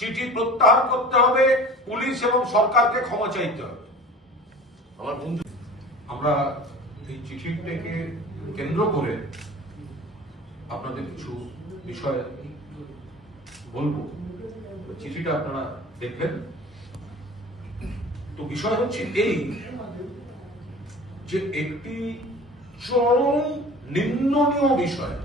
চিঠি প্রত্যাহার করতে হবে, পুলিশ এবং সরকারকে ক্ষমা চাইতে হবে। আমার বন্ধু, আমরা এই চিঠিটাকে কেন্দ্র করে আপনাদের কিছু বিষয় বলব। চিঠিটা আপনারা দেখবেন। তো বিষয় হচ্ছে এই যে একটি চরম নিন্দনীয় বিষয়,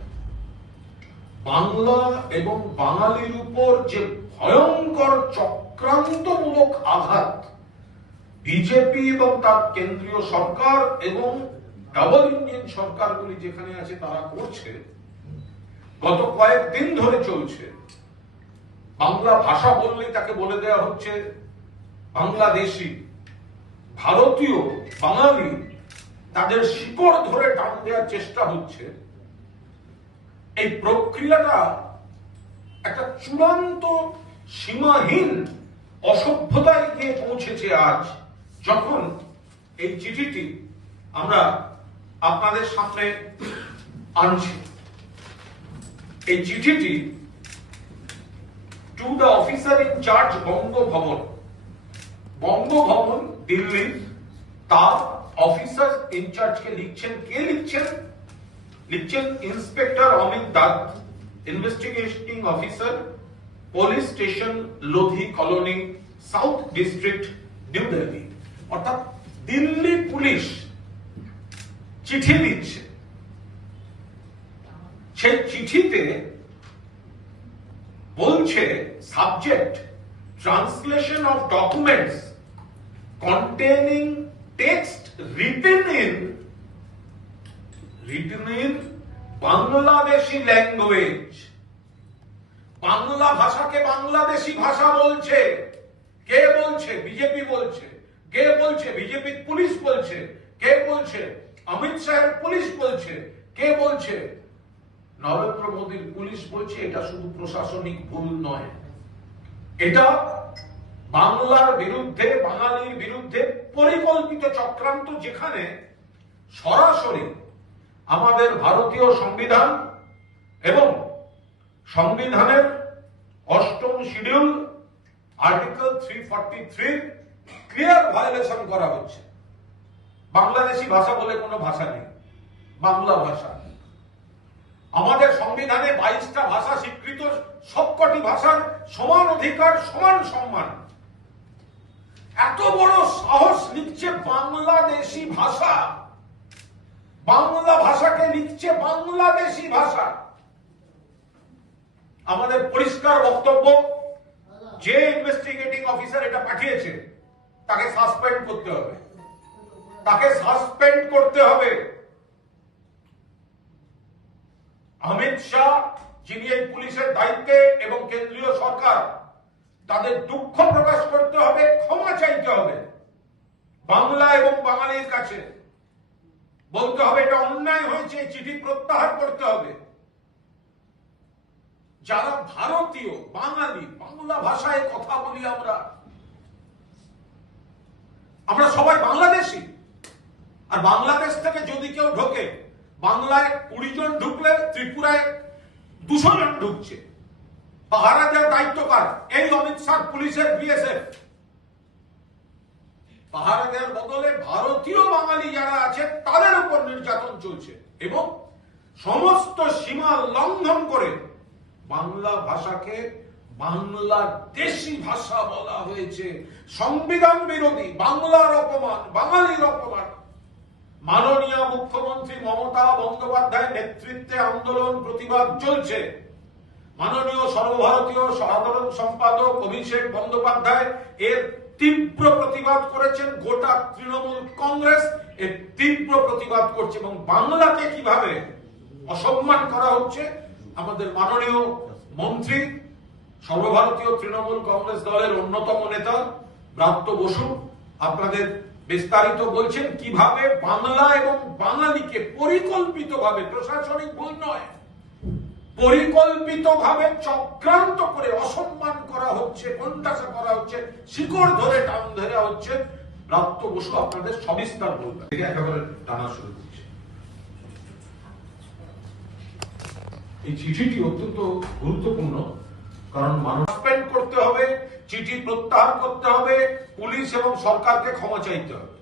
বাংলা এবং বাঙালির উপর যে ভয়ঙ্কর চক্রান্তমূলক আঘাত। বিজেপি এবং তার কেন্দ্রীয় সরকার এবং ডাবল ইঞ্জিন সরকারগুলি যেখানে আছে তারা করছে, গত কয়েকদিন ধরে চলছে। বাংলা ভাষা বললেই তাকে বলে দেওয়া হচ্ছে বাংলাদেশি, ভারতীয়, বাঙালি, তাদের শিকড় ধরে টান দেওয়ার চেষ্টা হচ্ছে। এই প্রক্রিয়াটা একটা চূড়ান্ত সীমাহীন অসভ্যতায় গিয়ে পৌঁছেছে আজ। যখন এই চিঠিটি আমরা আপনাদের সামনে আনছি, এই চিঠিটি to the officer in charge Bangabhavan. Bangabhavan দিল্লির তার অফিসার ইনচার্জকে লিখছেন, কে লিখছেন? লিখছেন inspector Amit Das investigating officer police station Lodhi colony south district new Delhi অর্থাৎ দিল্লি পুলিশ চিঠি দিচ্ছে। সেই চিঠিতে বলছে, subject, translation of documents containing text written in written in Bangladeshi language. Bangla ভাষাকে বাংলাদেশি ভাষা বলছে। কে বলছে? বিজেপি বলছে। কে বলছে? বিজেপি পুলিশ বলছে। কে বলছে? অমিত শাহের পুলিশ বলছে। কে বলছে? নরেন্দ্র মোদীর পুলিশ বলছে, এটা শুধু প্রশাসনিক ভুল নয়। এটা বাংলার বিরুদ্ধে, বাঙালির বিরুদ্ধে পরিকল্পিত চক্রান্ত যেখানে সরাসরি আমাদের ভারতীয় সংবিধান এবং সংবিধানের অষ্টম schedule, article three forty three, clear violation করা হচ্ছে। বাংলাদেশি ভাষা বলে কোনো ভাষা নেই, বাংলা ভাষা। আমাদের সংবিধানে বাইশটা ভাষা স্বীকৃত, সবকটি ভাষার সমান অধিকার, সমান সম্মান। এত বড় সাহস লিখছে বাংলাদেশি ভাষা। বাংলা ভাষাকে লিখছে বাংলাদেশি ভাষা। আমাদের পরিষ্কার বক্তব্য, যে ইনভেস্টিগেটিং অফিসার এটা পাঠিয়েছে, তাকে সাসপেন্ড করতে হবে। তাকে সাসপেন্ড করতে হবে। অমিত শাহ, যিনি এই পুলিশের দায়িত্বে এবং কেন্দ্রীয় সরকার, তাদের দুঃখ প্রকাশ করতে হবে, ক্ষমা চাইতে হবে। বাংলা এবং বাঙালির কাছে বলতে হবে, এটা অন্যায় হয়েছে চিঠি প্রত্যাহার করতে হবে। যারা ভারতীয়, বাঙালি, বাংলা ভাষায় কথা বলি আমরা। আমরা সবাই বাংলাদেশি। আর বাংলাদেশ থেকে যদি কেউ ঢোকে, বাংলায় কুড়ি জন ঢুকলে ত্রিপুরায় দুশো জন ঢুকছে। পাহারা দেওয়ার দায়িত্ব কার? এই অমিত শাহ পুলিশের বিএসএফ পাহারা দেওয়ার বদলে ভারতীয় বাঙালি যারা আছে, তাদের উপর নির্যাতন চলছে। এবং সমস্ত সীমা লঙ্ঘন করে বাংলা ভাষাকে বাংলার দেশি ভাষা বলা হয়েছে। সংবিধান বিরোধী, বাংলার অপমান, বাঙালির অপমান। মাননীয় মুখ্যমন্ত্রী মমতা বন্দ্যোপাধ্যায়ের নেতৃত্বে আন্দোলন, প্রতিবাদ চলছে। মাননীয় সর্বভারতীয় সাধারণ সম্পাদক অভিষেক বন্দ্যোপাধ্যায় এর তীব্র প্রতিবাদ করেছেন। গোটা তৃণমূল কংগ্রেস এর তীব্র প্রতিবাদ করছে এবং বাংলাকে কীভাবে অসম্মান করা হচ্ছে আমাদের মাননীয় মন্ত্রী, সর্বভারতীয় তৃণমূল কংগ্রেস দলের অন্যতম নেতা ব্রাত্য বসু, আপনাদের বিস্তারিত বলছেন কীভাবে বাংলা এবং বাঙালিকে পরিকল্পিতভাবে, প্রশাসনিক ভুল নয়, পরিকল্পিতভাবে চক্রান্ত করে অসম্মান করা হচ্ছে কোনটাসা করা হচ্ছে, শিকড় ধরে টান ধরে হচ্ছে, ব্রাত্য বসু আপনাদের সবিস্তার বলবেন। একেবারে টানা শুরু। এই চিঠিটি অত্যন্ত গুরুত্বপূর্ণ, কারণ মানুষ করতে হবে, চিঠি প্রত্যাহার করতে হবে, পুলিশ এবং সরকারকে ক্ষমা চাইতে হবে।